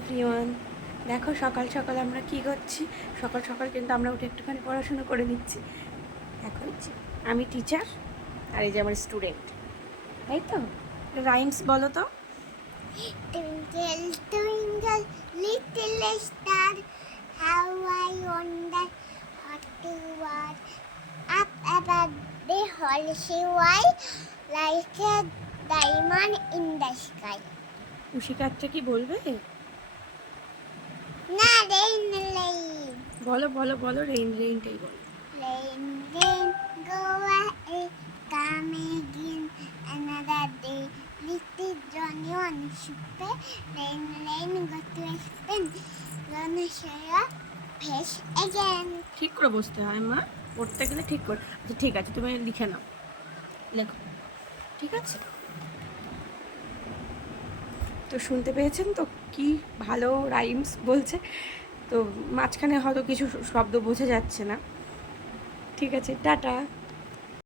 Everyone, দেখো সকাল সকাল আমরা কি করছি। সকাল সকাল কিন্তু আমরা উঠে একটুখানি পড়াশোনা করে নিচ্ছি। দেখো আমি টিচার আর এই যে আমার স্টুডেন্ট, তাই তো। রাইমস বলো তো। Twinkle, twinkle, little star, how I wonder what you are. Up above the whole sea wide, like a diamond in the sky. উশিকারটা কি বলবে? Na rain, rain, বলো বলো বলো, রেইন রেইনটাই বলো। rain, rain, go away, come again another day. Little Johnny on ship, rain, rain, go to Spain. Gonna share your face again. ঠিক করে বসতে হয় মা, পড়তে গেলে ঠিক করে। আচ্ছা ঠিক আছে, তুমি লিখে নাও, লেখো, ঠিক আছে। তো শুনতে পেয়েছেন তো কি ভালো রাইমস বলছে। তো মাঝখানে হয়তো কিছু শব্দ বোঝা যাচ্ছে না। ঠিক আছে, টাটা।